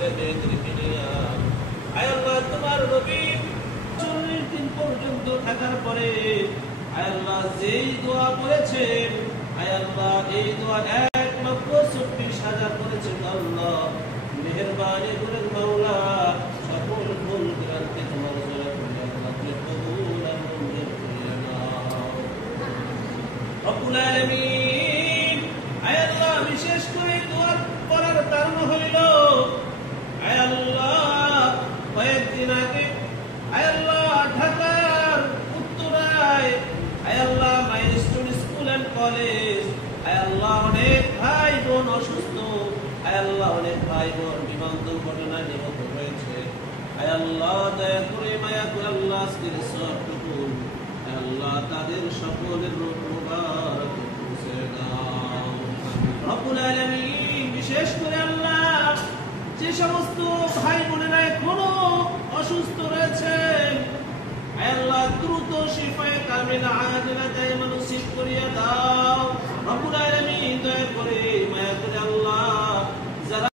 ছেলে মেয়েদেরকে নিয়ে আয় আল্লাহ তোমার নবী 40 দিন পর্যন্ত থাকার পরে আয় আল্লাহ যেই দোয়া করেছেন আয় আল্লাহ এই দোয়া 1,40,000 করেছেন আল্লাহ মেহেরবানি করে মাওলা সকল ভুল ভ্রান্তি তোমার দয়া করে আল্লাহ কবুল আর মঞ্জুর করে নাও রব্বুল আলামিন আয় আল্লাহ বিশেষ করে দোয়া করার কারণ হইল আয় আল্লাহ কয়েকদিন আগে আয় আল্লাহ ঢাকার উত্তরায় আয় আল্লাহ মাইলস্টোন স্কুল এন্ড কলেজ আয় আল্লাহ অনেক ভাই বোন অসুস্থ আয় আল্লাহ অনেক ভাই বোন বিমান দুর্ঘটনায় নিহত হয়েছে আয় আল্লাহ দয়া করে মায়া করে আল্লাহ আজকের সবটুকু আয় আল্লাহ তাদের সকলের রোগ মুবারক পৌঁছে দাও রব্বুল আলামিন বিশেষ করে আল্লাহ যে সমস্ত ভাই বোনেরা এখনো অসুস্থ রয়েছেন আয় আল্লাহ দ্রুত শিফায়ে কামিলা আজিলা দায়মান নসিব করিয়া দাও রব্বুল আলামিন দয়া করে